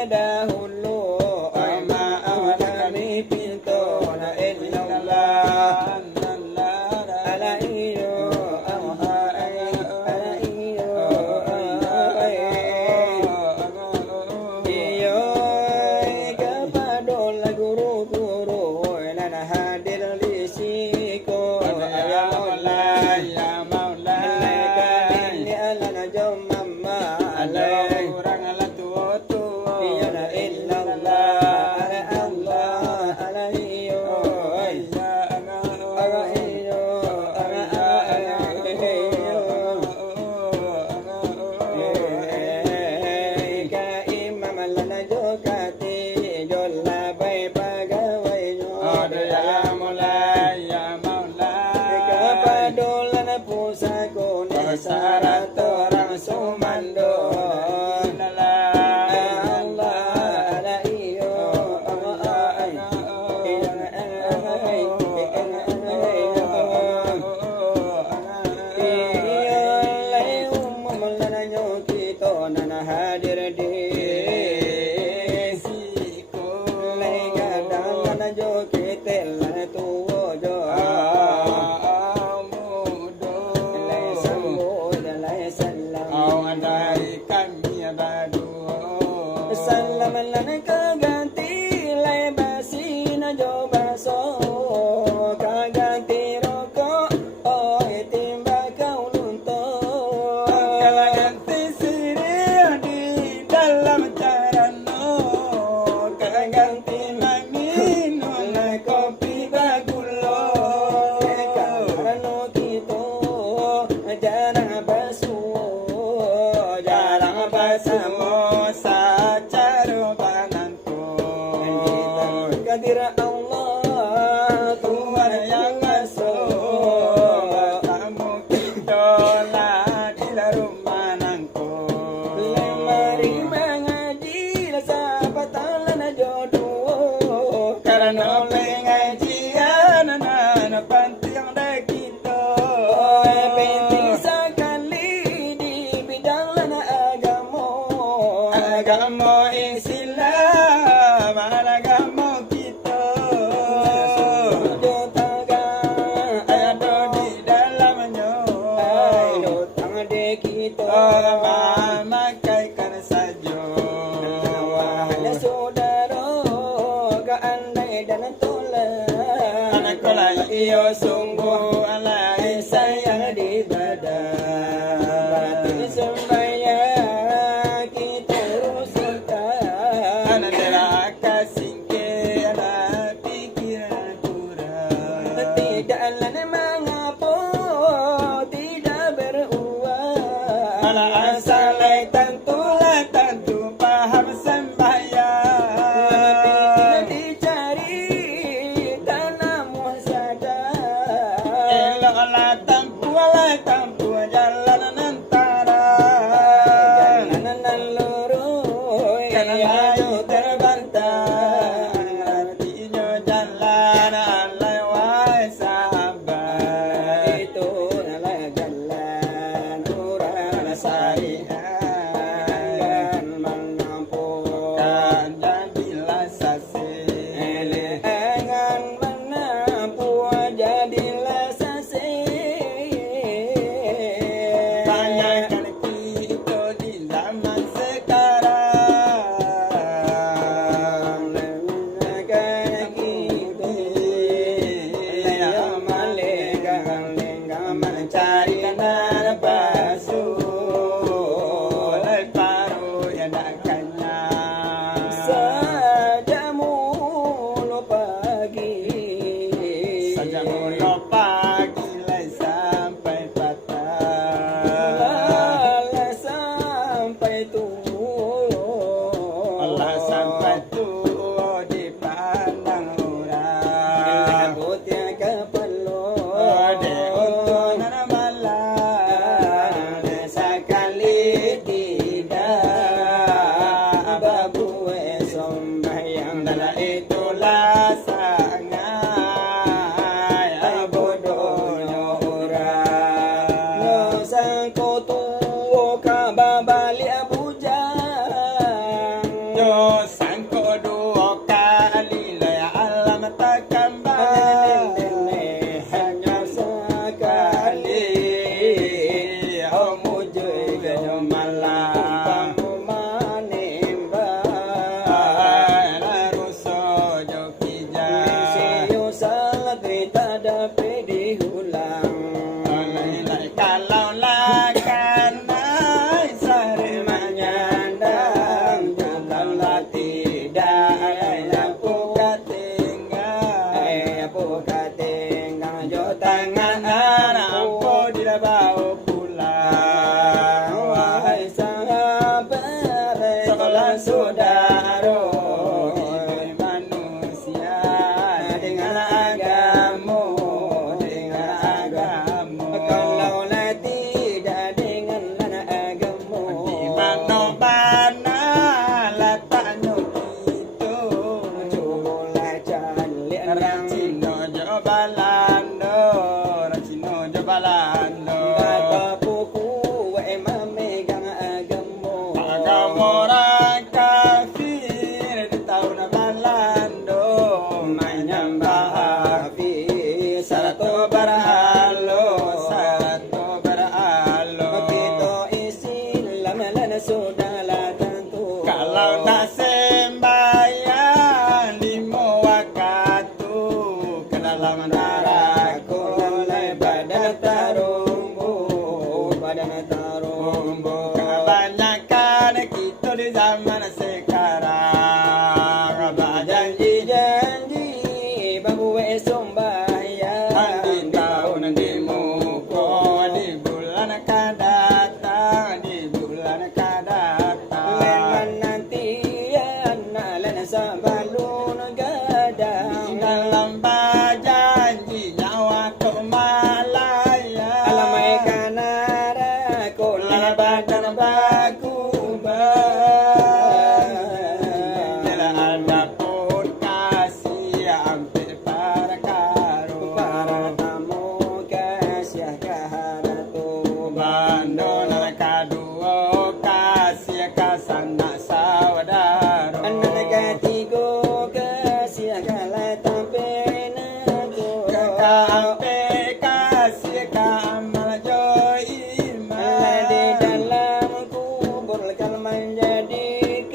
mulai dahulu ganti minum kopi bagulo. Karena kita jarang basuh, jarang bersamosa carubanan pun. Kadir Allah Tuhan yang masuk, tamu kita lah di rumah nangko. Mari mengaji sapatalan jodoh, karena oleh ngajian anak penting dah kita. Penting sekali di bidang agama, agama Islam, agama kita. Ada di dalamnya, kita memakaikan saja. Wahai saudara, keandai dan tolak, anak kolak iyo sungguh alai sayang di badan. Batin sembahyang kita rusulkan, anak neraka singkir anak pikiran kurang. Tidaklah mengapa tidak beruang, ala asalai tentu paham sembahyang. Dicari tanah muhsadah, eloklah tempuh jalan antara. Jalanan lurus maju terbantah, artinya jalan alai sahabat. Itu adalah jalan orang syariat, mengampukan jadilah saksi. Dengan menampu jadilah saksi. Tanyakan kita di zaman sekarang, tanyakan kita yang maling mencari narbasu, paru yang nak kenyang. Saja mulu pagi, saja mulu pagi lai sampai petang, lai sampai tua, Allah sampai tua dipandang orang. Putih kepala de untuk malam, sekali tidak babu sembahyang, dan itulah sangat bodohnya orang. No sangko tuo kababali abujang, no sangko dua kali laya alam takkan balik, hanya sekali mujui gaya malam manimba rusuh alun gadang dalam janji nyawa kau malaya alamai kanara kola badan baku ada pun kasih ambil para karo para tamu kasih kaharatu bandon kaduo kasih kasana sawadaro anak ketigo kasih kala tampena Kampe kasih kamal joy Allah di iman dalam kubur kal menjadi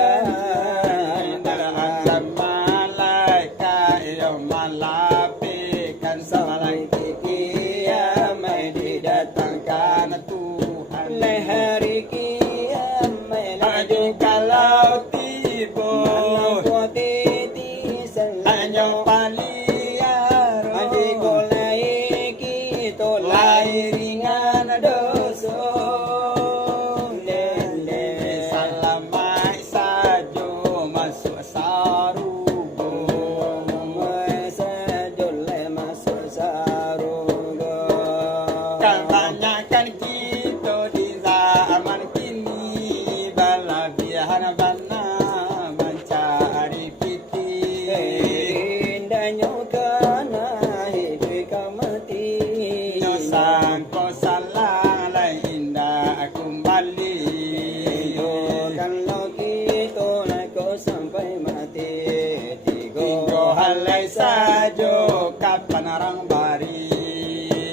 kawan dalam malaikat yang malapikan Sampai kiamat didatangkan Tuhan oleh hari kiamat Aduh kalau tiba kuati tisan hanya paliar Adik kolai kita lahir lahir ringan dosa Lele salamai sajo masuk sarugo Masa jole masuk sarugo kebanyakan kita di zaman kini balabihan bana mencari piti Indahnya kana hidup kamati Nyosang ko salang lain indah kembali Kalau kita nak sampai mati Tiga halai sajo kapan orang bari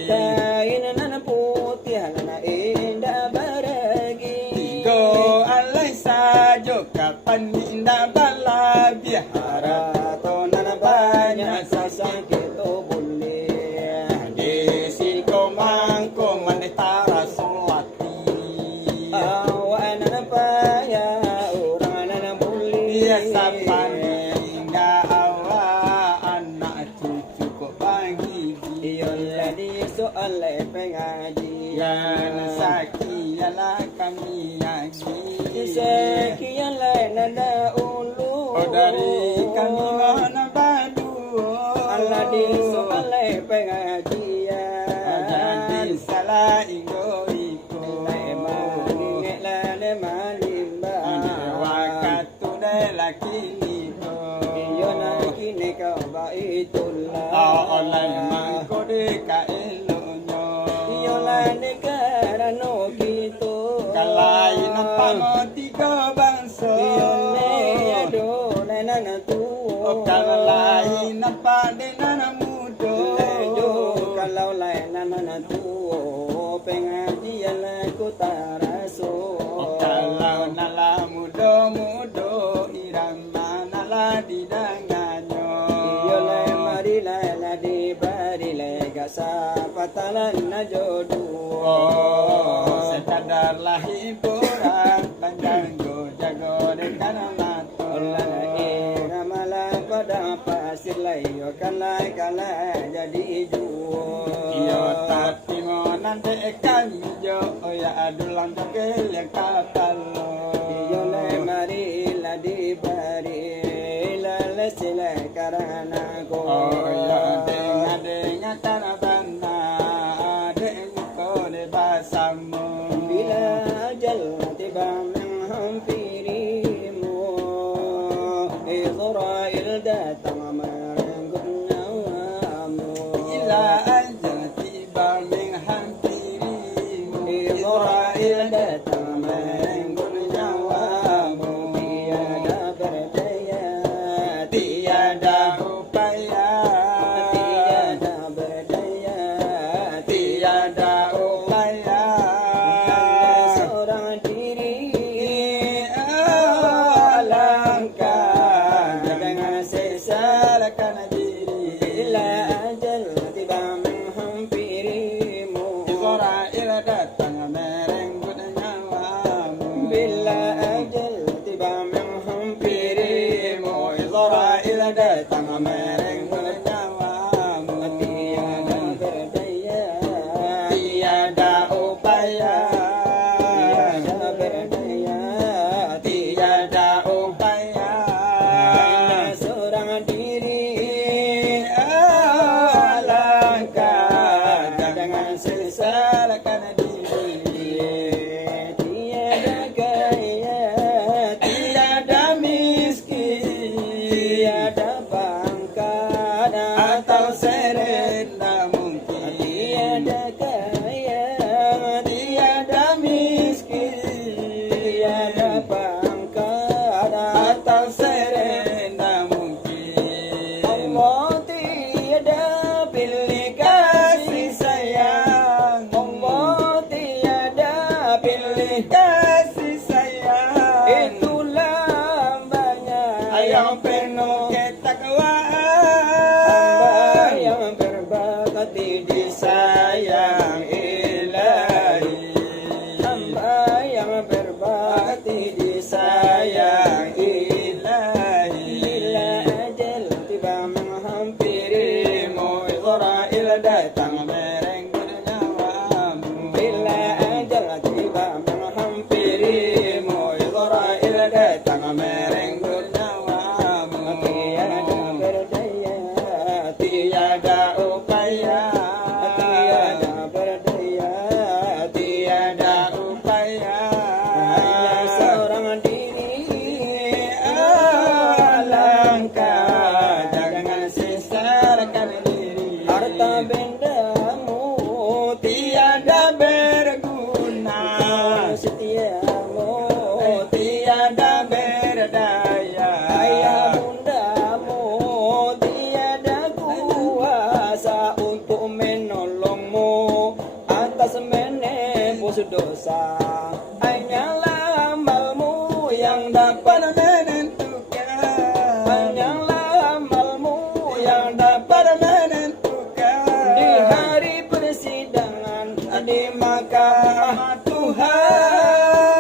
Kain nan putih lana indah baragi Tiga halai sajo kapan indah balabiah Harato nan banyak sasang kita boleh Di siko mangko manitara solati Awak nan paya orang nan boleh Dia sapane hingga awak anak cucu kok bagi Iyalah di soal pengajian Sakialah kami lagi Sekian lain nada ulu Oh dari kami mana badu Allah di soal pengajian Jadi salah iko iko Malimba Wakatu de laki niko Iyo na kini kau baitullah Oleh mangko de ka elonyo Iyo la negara no kita Kalai nampak mo tiga bangsa Iyo ne ado nana tu Kalai nampak de nana mudo Lejo kalau lain nana tu pengajian aku taraso Kalau nala mudo irama nala didanganyo Iyo la marila la di barile gasa patalan na jodu Sekadarlah hiburan panjang go jago dekan mato Allah ira mala pada pasir layo kalai kalai jadi juo Iyo tapi mo nanti kami jo ya adulang tokel yang kapal Iyo la marila di barile la sila karana ko ya denga karabana denga ko de basamo Bila ajal tiba menghampirimu Israel datang merenggut nyawamu Ila aja tiba menghampirimu Israel datang merenggut nyawamu Tiada berdaya tiada upaya yang penuh hamba ketakwaan, yang berbakti disayang ilahi, hamba yang berbakti disayang disayang ilahi. bila ajal tiba menghampiri Dirimu Israel datang merenggut nyawamu, bila ajal tiba menghampiri dirimu Israel datang merenggut nyawamu. tiada berdaya Tiada upaya, tiada berdaya tiada upaya, hanya seorang diri alangkah jangan sesarkan diri. harta bendamu Tiada berguna, setiamu tiada berdaya. ayah bundamu tiada kuasa untuk menolongmu atas menebus dosa hanyalah amalmu yang dapat Menentukan, hanyalah amalmu yang dapat menentukan di hari persidangan di mahkamah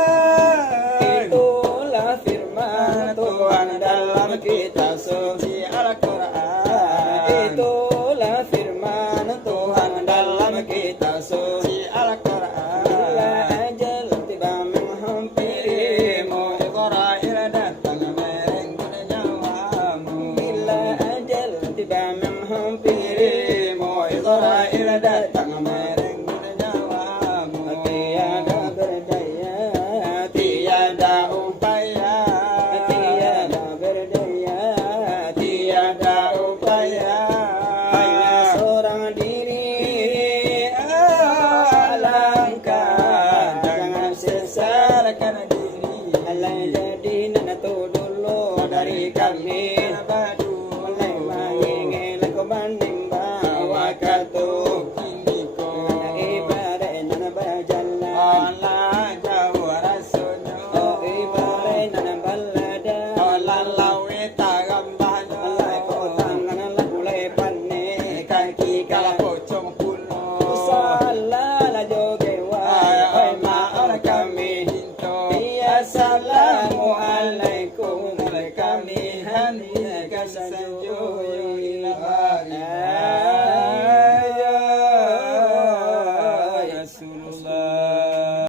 Tuhan. itulah firman Tuhan Tuhan dalam kitab suci Al-Quran. itulah firman Tuhan Tuhan dalam kitab suci Al-Quran. bila ajal tiba menghampiri Dirimu Israel datang merenggut nyawamu. bila ajal tiba menghampiri Dirimu Israel datang merenggut nyawamu. tiada berdaya Tiada upaya, tiada berdaya tiada upaya, hanya seorang diri alangkah jangan sesarkan diri. alai jadi nana tu dulu dari kami Badu mulai mengingin aku banding bawa wakatu kini ko ibadah nana berjalan Allah jauh rasulnya. oh ibadah nana balada Allah lawe tagambahnya. alai ko tangan lagu mulai panik Kaki kala pocong puno. salah la jogewa Ay maaf kami hinto. Assalamualaikum kami hendak sanjung.